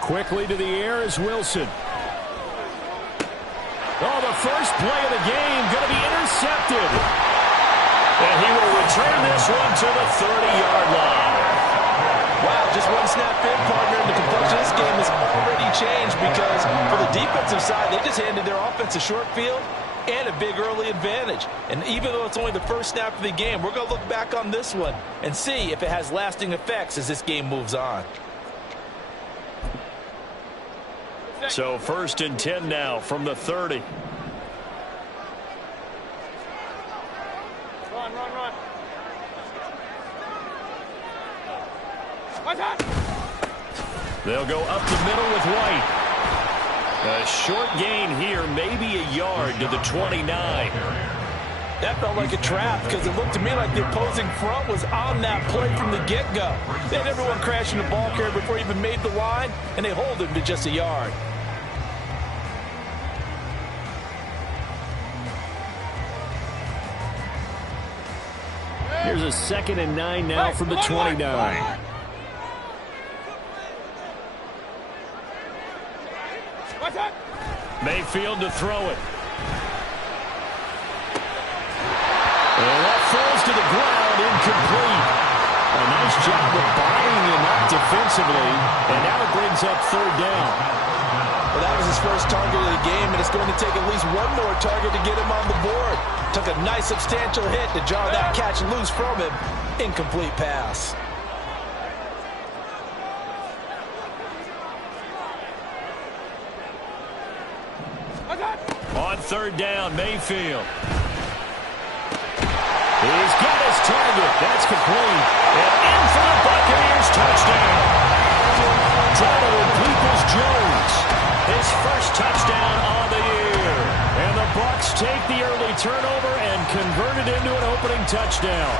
Quickly to the air is Wilson. Oh, the first play of the game going to be intercepted. And he will return this one to the 30-yard line. Wow, just one snap in, partner, and the complexion of this game has already changed because for the defensive side, they just handed their offense a short field and a big early advantage. And even though it's only the first snap of the game, we're going to look back on this one and see if it has lasting effects as this game moves on. So 1st and 10 now from the 30. Run. They'll go up the middle with White. A short gain here, maybe a yard to the 29. That felt like a trap because it looked to me like the opposing front was on that play from the get-go. They had everyone crashing the ball carrier before he even made the line, and they hold him to just a yard. Here's a 2nd and 9 now from the 29. Mayfield to throw it. And that falls to the ground, incomplete. A nice job of buying him up defensively, and now it brings up 3rd down. Well, that was his first target of the game, and it's going to take at least one more target to get him on the board. Took a nice substantial hit to jar that catch loose from him. Incomplete pass. On 3rd down, Mayfield. He's got his target. That's complete. And in for the Buccaneers touchdown. Donovan Peoples-Jones. His first touchdown on the year. And the Bucs take the early turnover and convert it into an opening touchdown.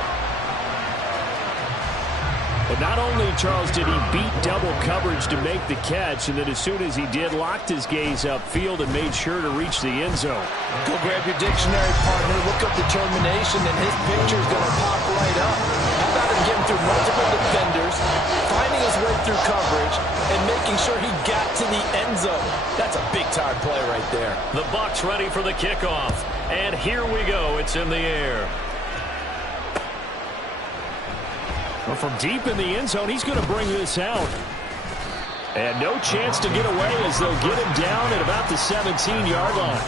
But not only, Charles, did he beat double coverage to make the catch, and then as soon as he did, locked his gaze upfield and made sure to reach the end zone. Go grab your dictionary, partner. Look up determination, and his picture's going to pop right up. How about him getting through multiple defenders, finding his way through coverage, and making sure he got to the end zone? That's a big-time play right there. The Bucs ready for the kickoff. And here we go. It's in the air. Well, from deep in the end zone, he's going to bring this out. And no chance to get away as they'll get him down at about the 17-yard line.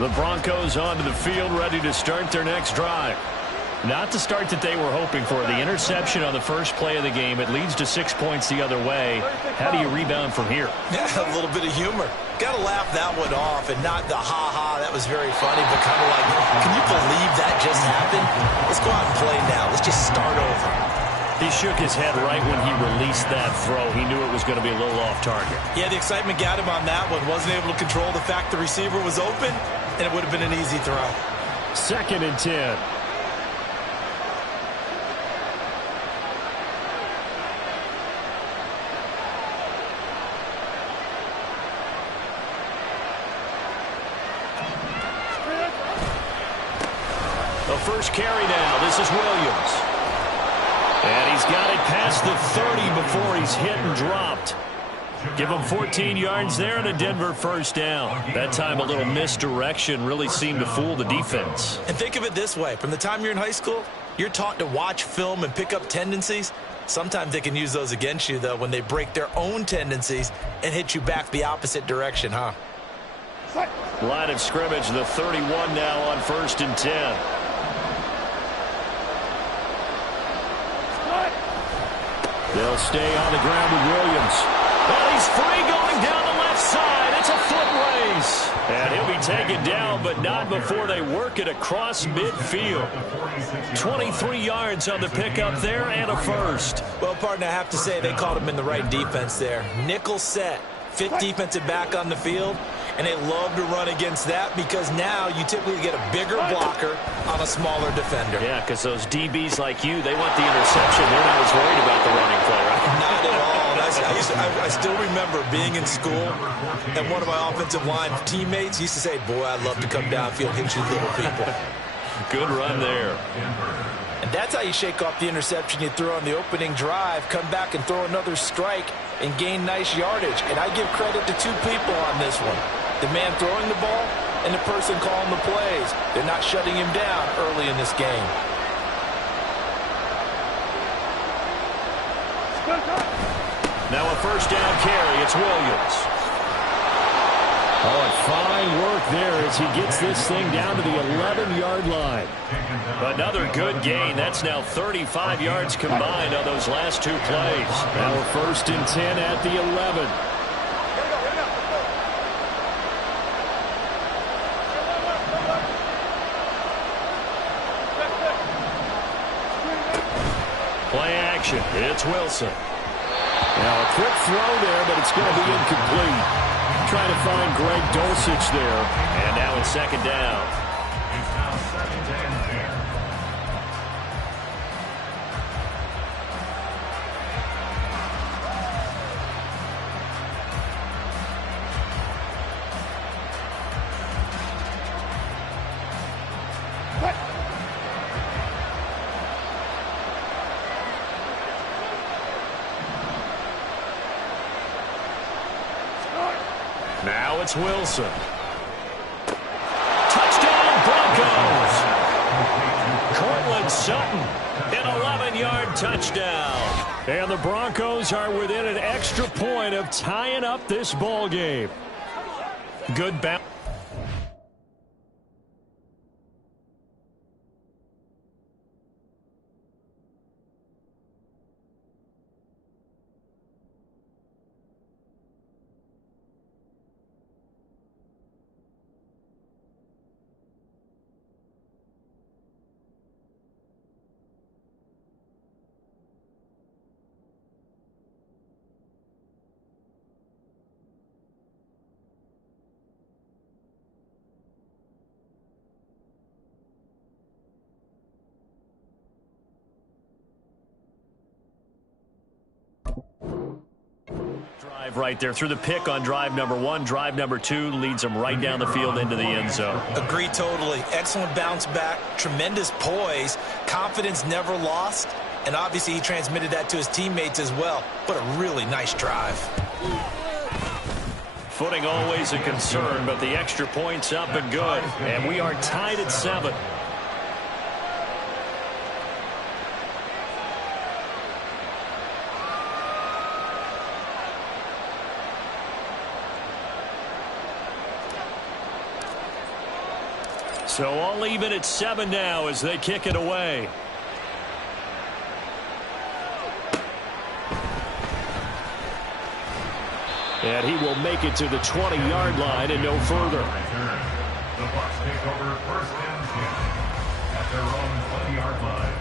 The Broncos onto the field, ready to start their next drive. Not the start that they were hoping for. The interception on the first play of the game. It leads to 6 points the other way. How do you rebound from here? Yeah, a little bit of humor. Got to laugh that one off and not the ha-ha. That was very funny, but kind of like, can you believe that just happened? Let's go out and play now. Let's just start over. He shook his head right when he released that throw. He knew it was going to be a little off target. Yeah, the excitement got him on that one. Wasn't able to control the fact the receiver was open, and it would have been an easy throw. 2nd and 10. The first carry now. This is Williams. And he's got it past the 30 before he's hit and dropped. Give him 14 yards there and a Denver first down. That time a little misdirection really seemed to fool the defense. And think of it this way. From the time you're in high school, you're taught to watch film and pick up tendencies. Sometimes they can use those against you, though, when they break their own tendencies and hit you back the opposite direction, huh? Line of scrimmage, the 31 now on 1st and 10. They'll stay on the ground with Williams. And he's free going down the left side. It's a foot race. And he'll be taken down, but not before they work it across midfield. 23 yards on the pickup there and a first. Well, partner, I have to say they called him in the right defense there. Nickel set. Fifth defensive back on the field. And they love to run against that because now you typically get a bigger blocker on a smaller defender. Yeah, because those DBs like you, they want the interception. They're not as worried about the running play, right? Not at all. I still remember being in school, and one of my offensive line teammates used to say, boy, I'd love to come downfield and hit you little people. Good run there. And that's how you shake off the interception you throw on the opening drive, come back and throw another strike and gain nice yardage. And I give credit to two people on this one. The man throwing the ball and the person calling the plays. They're not shutting him down early in this game. Now a first down carry. It's Williams. Oh, and fine work there as he gets this thing down to the 11-yard line. Another good gain. That's now 35 yards combined on those last two plays. Now a first and 10 at the 11. Play action. It's Wilson. Now a quick throw there, but it's going to be incomplete. Trying to find Greg Dulcich there. And now it's second down. It's now second and 10. Now it's Wilson. Touchdown Broncos. Cortland Sutton, an 11-yard touchdown. And the Broncos are within an extra point of tying up this ball game. Good bounce. Right there through the pick on drive number 1. Drive number 2 leads them right down the field into the end zone. Agree totally. Excellent bounce back, tremendous poise, confidence never lost, and obviously he transmitted that to his teammates as well. What a really nice drive. Footing always a concern, but the extra point's up and good. And we are tied at 7. So all even at 7 now as they kick it away. And he will make it to the 20-yard line and no further. The Bucs take over first and 10 at their own 20-yard line.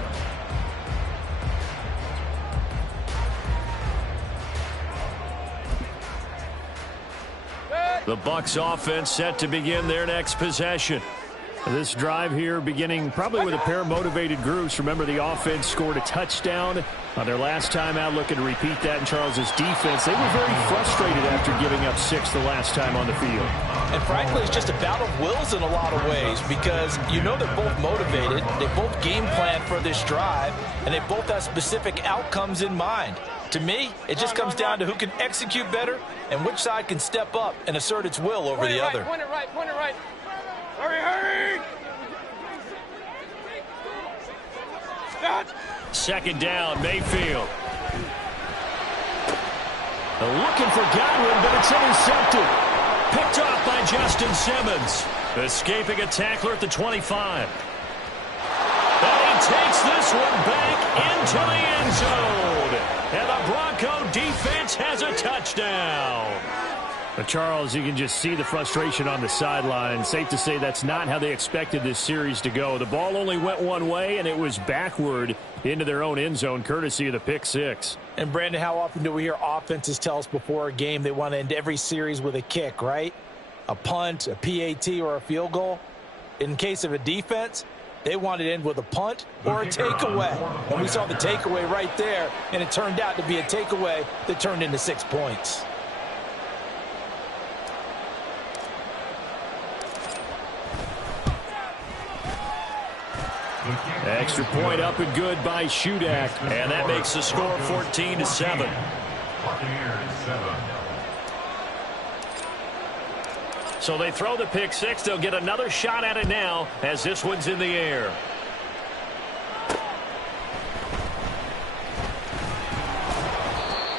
The Bucs offense set to begin their next possession. This drive here beginning probably with a pair of motivated groups. Remember, the offense scored a touchdown on their last time out. Looking to repeat that in Charles's defense. They were very frustrated after giving up 6 the last time on the field. And frankly, it's just a battle of wills in a lot of ways because you know they're both motivated. They both game plan for this drive, and they both have specific outcomes in mind. To me, it just comes down to who can execute better and which side can step up and assert its will over the other. Point it right, point it right. Hurry, hurry! Stop! Second down, Mayfield. Looking for Godwin, but it's intercepted. Picked off by Justin Simmons. Escaping a tackler at the 25. And he takes this one back into the end zone. And the Bronco defense has a touchdown. But Charles, you can just see the frustration on the sideline. Safe to say that's not how they expected this series to go. The ball only went one way, and it was backward into their own end zone, courtesy of the pick six. And, Brandon, how often do we hear offenses tell us before a game they want to end every series with a kick, right? a punt, a PAT, or a field goal. In case of a defense, they want it in with a punt or a takeaway. And we saw the takeaway right there, and it turned out to be a takeaway that turned into 6 points. Extra point up and good by Shudak. And that makes the score 14-7. Buccaneers 7. So they throw the pick six. They'll get another shot at it now as this one's in the air.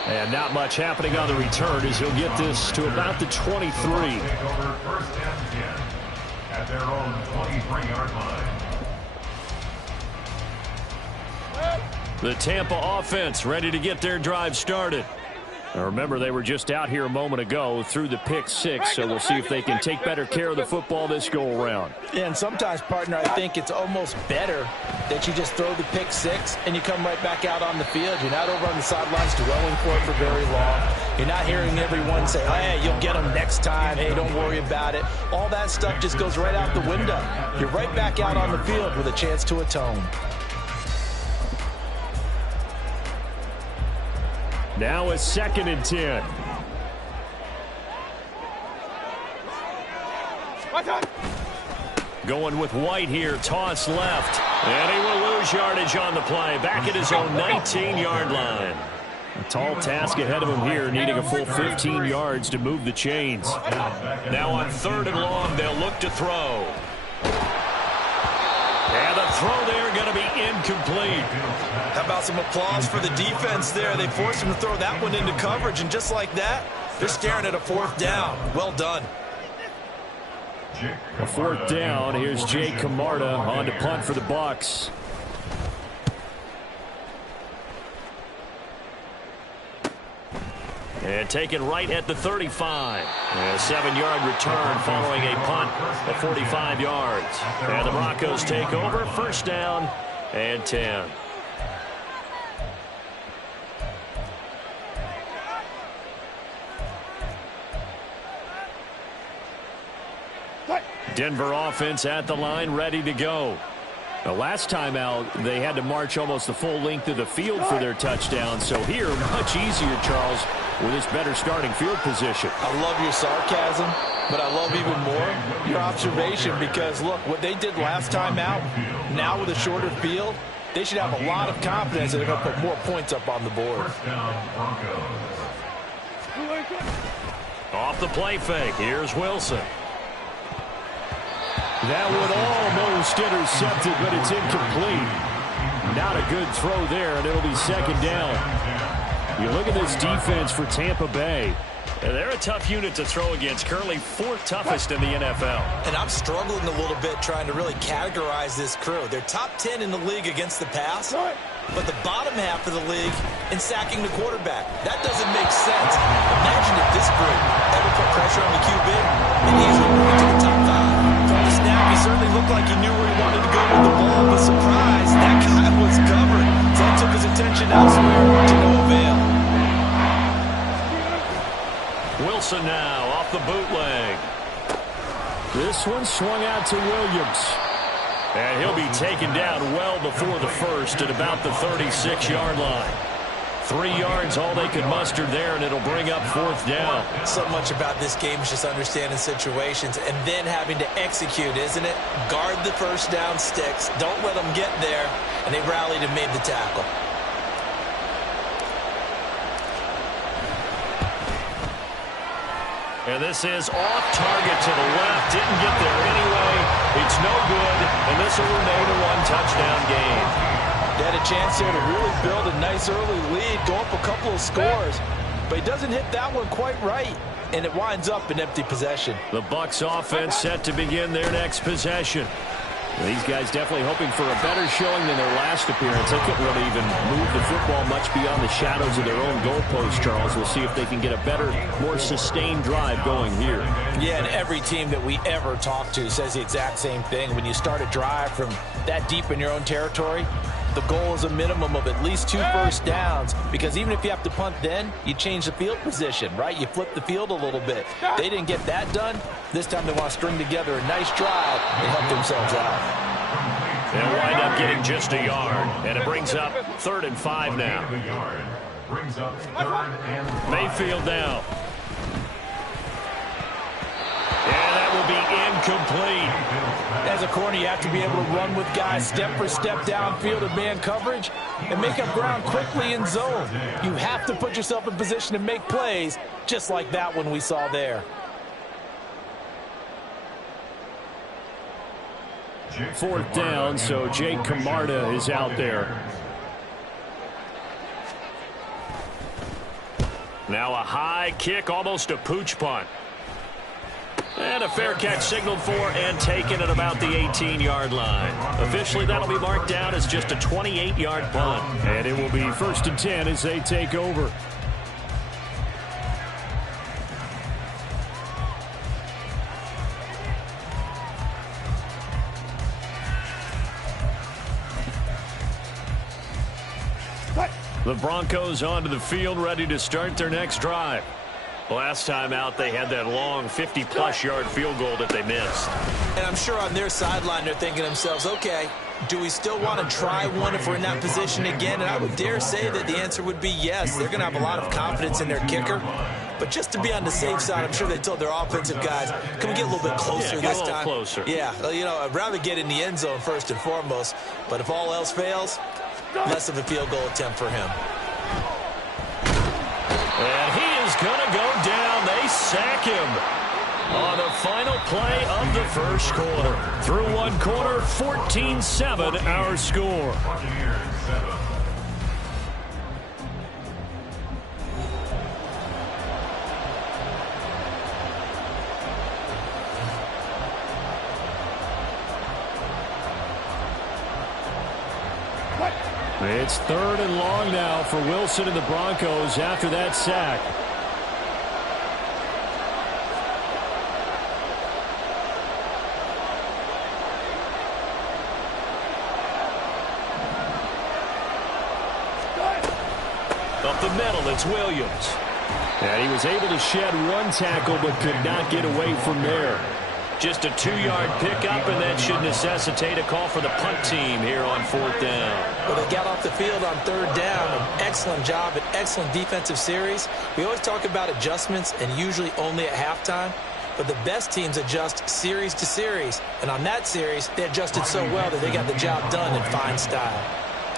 And not much happening on the return as he'll get this to about the 23. Take over first and 10 at their own 23-yard line. The Tampa offense ready to get their drive started. Now remember, they were just out here a moment ago through the pick six, so we'll see if they can take better care of the football this go-around. Yeah, and sometimes, partner, I think it's almost better that you just throw the pick six and you come right back out on the field. You're not over on the sidelines dwelling for it for very long. You're not hearing everyone say, hey, you'll get them next time. Hey, don't worry about it. All that stuff just goes right out the window. You're right back out on the field with a chance to atone. Now it's 2nd and 10. Going with White here, toss left. And he will lose yardage on the play. Back at his own 19-yard line. A tall task ahead of him here, needing a full 15 yards to move the chains. Now on 3rd and long, they'll look to throw. And the throw there going to be incomplete. How about some applause for the defense there? They forced him to throw that one into coverage, and just like that, they're staring at a 4th down. Well done. A 4th down. Here's Jay Camarda on to punt for the Bucs. And taken right at the 35. And a 7-yard return following a punt of 45 yards. And the Broncos take over. 1st down and 10. Denver offense at the line, ready to go. The last time out, they had to march almost the full length of the field for their touchdown. So here, much easier, Charles, with this better starting field position. I love your sarcasm, but I love even more your observation, because, look, what they did last time out, now with a shorter field, they should have a lot of confidence that they're going to put more points up on the board. Off the play fake, here's Wilson. That would almost intercepted, but it's incomplete. Not a good throw there, and it'll be 2nd down. You look at this defense for Tampa Bay. They're a tough unit to throw against, currently 4th toughest in the NFL. And I'm struggling a little bit trying to really categorize this crew. They're top 10 in the league against the pass, but the bottom half of the league in sacking the quarterback. That doesn't make sense. Imagine if this group ever put pressure on the QB and easily moved to the top 5. From the snap, he certainly looked like he knew where he wanted to go with the ball, but surprise, that guy was covered. So that took his attention elsewhere to no avail. Wilson now off the bootleg. This one swung out to Williams. And he'll be taken down well before the first at about the 36-yard line. 3 yards, all they could muster there, and it'll bring up 4th down. So much about this game is just understanding situations and then having to execute, isn't it? Guard the 1st down sticks. Don't let them get there. And they rallied and made the tackle. And this is off target to the left. Didn't get there anyway. It's no good, and this will remain a 1-touchdown game. They had a chance there to really build a nice early lead, go up a couple of scores, but he doesn't hit that one quite right, and it winds up an empty possession. The Bucs offense set to begin their next possession. These guys definitely hoping for a better showing than their last appearance. They couldn't really even move the football much beyond the shadows of their own goalpost, Charles. We'll see if they can get a better, more sustained drive going here. Yeah, and every team that we ever talk to says the exact same thing. When you start a drive from that deep in your own territory, the goal is a minimum of at least 2 first downs, because even if you have to punt then, you change the field position, right? You flip the field a little bit. They didn't get that done. This time they want to string together a nice drive and help themselves out. They'll wind up getting just a yard, and it brings up 3rd and 5 now. Mayfield now. And that will be incomplete. As a corner, you have to be able to run with guys step for step downfield in man coverage and make up ground quickly in zone. You have to put yourself in position to make plays, just like that one we saw there. 4th down, so Jake Camarda is out there. Now a high kick, almost a pooch punt. And a fair catch signaled for and taken at about the 18-yard line. Officially, that'll be marked down as just a 28-yard punt. And it will be 1st and 10 as they take over. The Broncos onto the field, ready to start their next drive. Last time out, they had that long 50-plus yard field goal that they missed. And I'm sure on their sideline, they're thinking to themselves, okay, do we still want to try one if we're in that position again? And I would dare say that the answer would be yes. They're going to have a lot of confidence in their kicker. But just to be on the safe side, I'm sure they told their offensive guys, can we get a little bit closer this time? Closer. Yeah, you know, I'd rather get in the end zone first and foremost. But if all else fails, less of a field goal attempt for him. And he is going to go down. They sack him on the final play of the first quarter. Through one quarter, 14-7 our score. It's 3rd and long now for Wilson and the Broncos after that sack. Up the middle, it's Williams. And he was able to shed one tackle but could not get away from there. Just a 2-yard pickup, and that should necessitate a call for the punt team here on 4th down. Well, they got off the field on 3rd down. An excellent job, an excellent defensive series. We always talk about adjustments, and usually only at halftime. But the best teams adjust series to series. And on that series, they adjusted so well that they got the job done in fine style.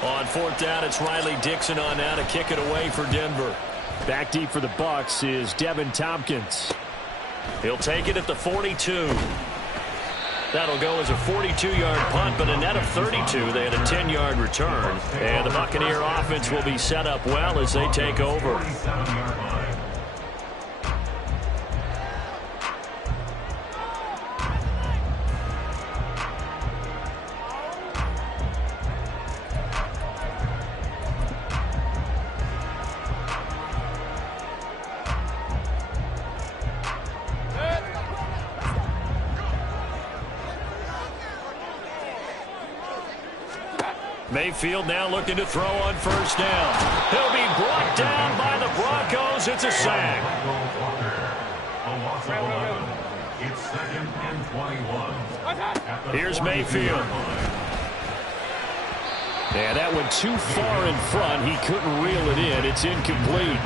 On 4th down, it's Riley Dixon on now to kick it away for Denver. Back deep for the Bucs is Devin Tompkins. He'll take it at the 42. That'll go as a 42-yard punt, but a net of 32. They had a 10-yard return. And the Buccaneer offense will be set up well as they take over. Mayfield now looking to throw on 1st down. He'll be brought down by the Broncos. It's a sack. It's 2nd and 21. Here's Mayfield. Yeah, that went too far in front. He couldn't reel it in. It's incomplete.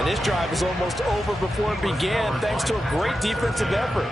And this drive is almost over before it began, thanks to a great defensive effort.